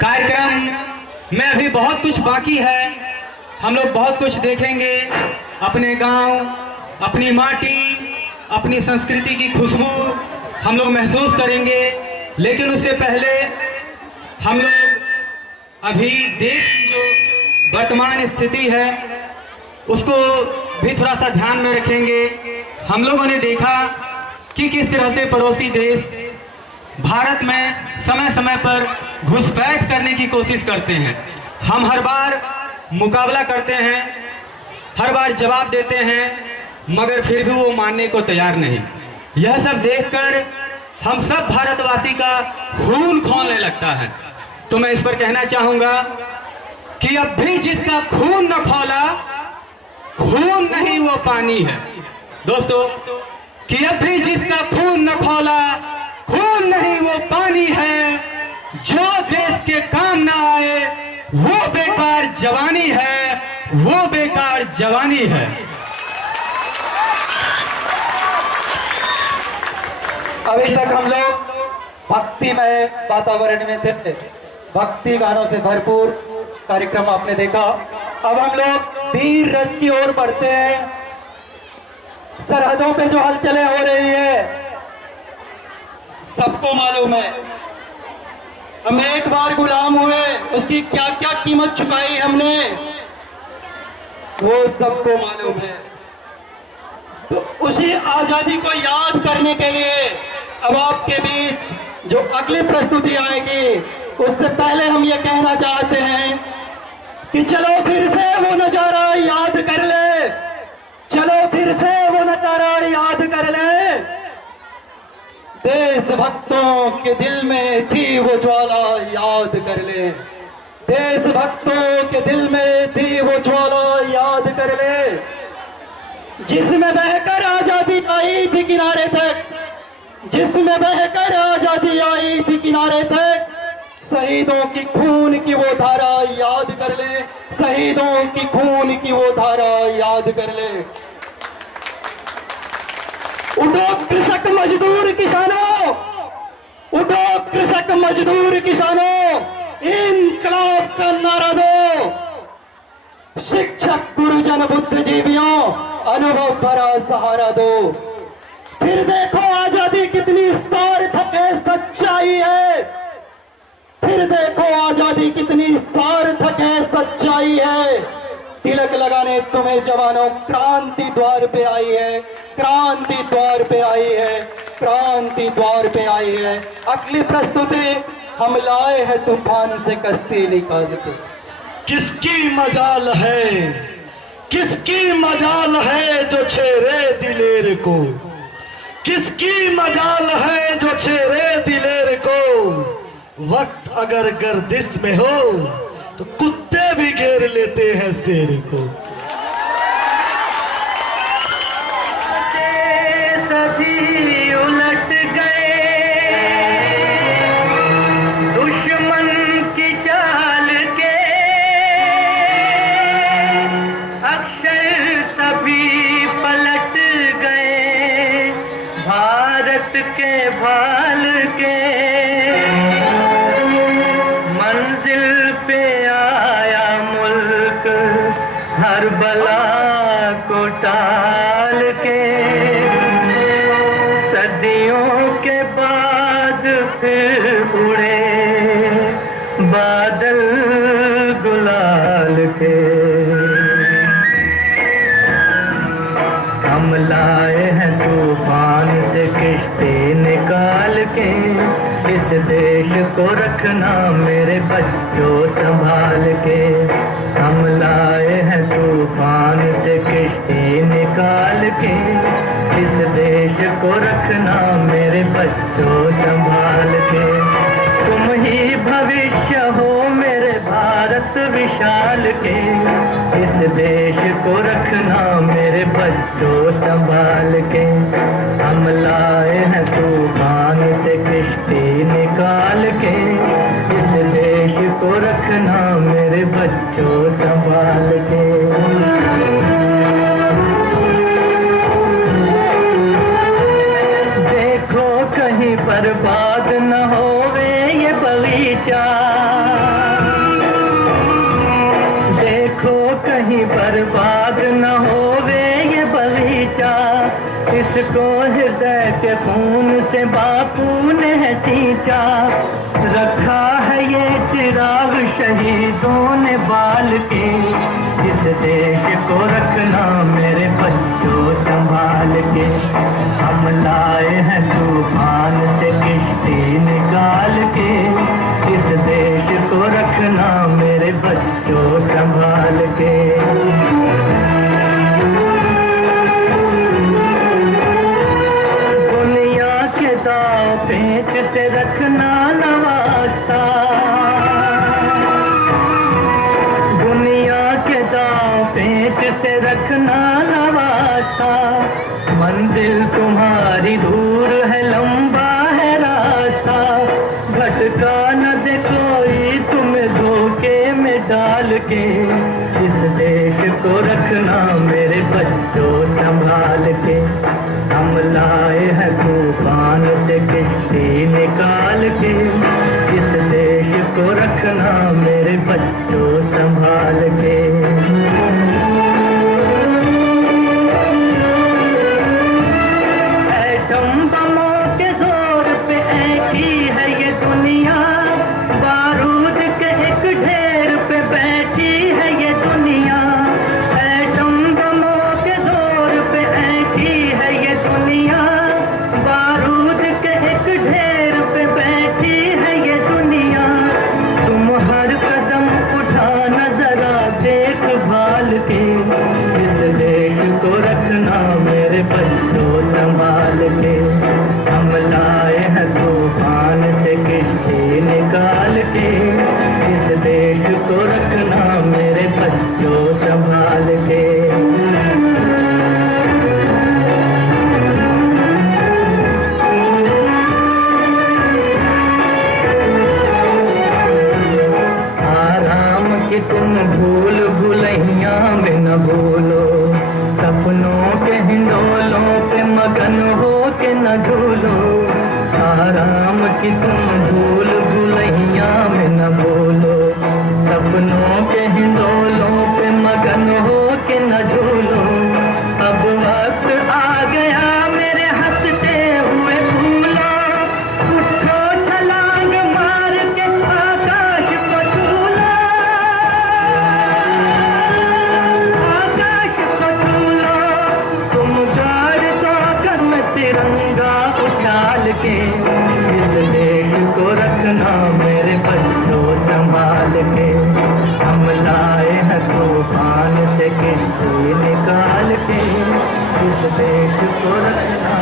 कार्यक्रम में अभी बहुत कुछ बाकी है। हम लोग बहुत कुछ देखेंगे, अपने गांव, अपनी माटी, अपनी संस्कृति की खुशबू हम लोग महसूस करेंगे। लेकिन उससे पहले हम लोग अभी देश की जो वर्तमान स्थिति है उसको भी थोड़ा सा ध्यान में रखेंगे। हम लोगों ने देखा कि किस तरह से पड़ोसी देश भारत में समय समय पर घुसपैठ करने की कोशिश करते हैं। हम हर बार मुकाबला करते हैं, हर बार जवाब देते हैं, मगर फिर भी वो मानने को तैयार नहीं। यह सब देखकर हम सब भारतवासी का खून खौलने लगता है। तो मैं इस पर कहना चाहूंगा कि अब भी जिसका खून न खौला, खून नहीं वो पानी है। दोस्तों, कि अब भी जिसका खून न खौला, खून नहीं वो पानी है। जो देश के काम ना आए वो बेकार जवानी है, वो बेकार जवानी है। अभी तक हम लोग भक्तिमय वातावरण में थे, भक्ति गानों से भरपूर कार्यक्रम आपने देखा। अब हम लोग वीर रस की ओर बढ़ते हैं। सरहदों पे जो हलचलें हो रही है सबको मालूम है। हम एक बार गुलाम हुए, उसकी क्या क्या कीमत चुकाई हमने, वो सबको मालूम है। तो उसी आजादी को याद करने के लिए अब आपके बीच जो अगली प्रस्तुति आएगी, उससे पहले हम ये कहना चाहते हैं कि चलो फिर से वो नजारा याद कर ले, चलो फिर से वो नजारा याद कर ले। देशभक्तों के दिल में थी वो ज्वाला याद कर ले, देशभक्तों के दिल में थी वो ज्वाला याद कर ले, जिसमें बहकर आजादी आई थी किनारे तक, जिसमें बहकर आजादी आई थी किनारे तक। शहीदों की खून की वो धारा याद कर ले, शहीदों की खून की वो धारा याद कर ले। उठो कृषक मजदूर किसानों, उठो कृषक मजदूर किसानों, इंकलाब का नारा दो। शिक्षक गुरुजन बुद्धिजीवियों, अनुभव भरा सहारा दो। फिर देखो आजादी कितनी सार्थक है, सच्चाई है। फिर देखो आजादी कितनी सार्थक है, सच्चाई है। तिलक लगाने तुम्हें जवानों, क्रांति द्वार पे आई है, क्रांति द्वार पे आई है, क्रांति द्वार पे आई है। अगली प्रस्तुति हम लाए हैं तूफान से कश्ती निकाल के। किसकी मजाल है, किसकी मजाल है जो छेरे दिलेर को, किसकी मजाल है जो छेरे दिलेर को। वक्त अगर गर्दिश में हो तो कुत्ते भी घेर लेते हैं शेर को। सभी उलट गए दुश्मन की चाल के, अक्षर सभी पलट गए भारत के भाल के। मंजिल पे आया मुल्क हर बला को टाल के, सदियों के बाद फिर उड़े बादल गुलाल के। हम लाए हैं तूफान से किश्ती निकाल के, इस देश को रखना मेरे बच्चों संभाल के। हम लाए हैं तूफान से किश्ती निकाल के, इस देश को रखना मेरे बच्चों संभाल के। तुम ही भविष्य हो मेरे भारत विशाल के, इस देश को रखना मेरे बच्चों संभाल के। हम लाए हैं तूफान से किश्ती निकाल के, इस देश को रखना मेरे बच्चों संभाल के। देखो कहीं बर्बाद न होवे ये बगीचा, को हृदय के खून से बापू ने है सींचा, रखा है ये चिराग शहीदों ने बाल के। इस देश को रखना मेरे बच्चों संभाल के, हम लाए हैं तूफान से किश्ती निकाल के। इस देश को रखना मेरे बच्चों संभाल के। दुनिया के दाव पेच से रखना नवासा, दुनिया के दाव पेच से रखना नवासा। मंजिल तुम्हारी दूर है, लंबा है रास्ता, भटका न दे कोई तुम्हें धोखे में डाल के। इस देश को रखना मेरे बच्चों संभाल के, हम लाए हैं तूफान से किश्ती निकाल के। इस देश को रखना मेरे बच्चों संभाल के। एटम बमों के जोर पे ऐठी है ये दुनिया, बारूद के एक ढेर पे बैठी है ये दुनिया। एटम बमों के जोर पे ऐठी है ये दुनिया, बारूद के एक ढेर पे बैठी है ये दुनिया। तुम हर कदम उठाना जरा देखभाल के। इस देश को रखना मेरे बच्चों संभाल के, हम लाए हैं तूफान से किश्ती निकाल के। इस देश को रखना मेरे बच्चों संभाल के। आराम की तुम भूल भुलैया में न भूलो, सपनों के हिंडोलों पे मगन हो के न झूलो। आराम की तुम भूल भुलैया में न भूलो, सपनों के हिंडोलों पे मगन हो के न झूलो। अब वक्त आ गया मेरे हंसते हुए फूलों, उठो छलांग मार के आकाश को छू लो, आकाश को छू लो। तुम गाड़ दो कर्म तिरंगा उछाल के। इस देश को रखना मेरे बच्चों संभाल के, हम लाए हैं तूफान से किश्ती निकाल के। इस देश को रखना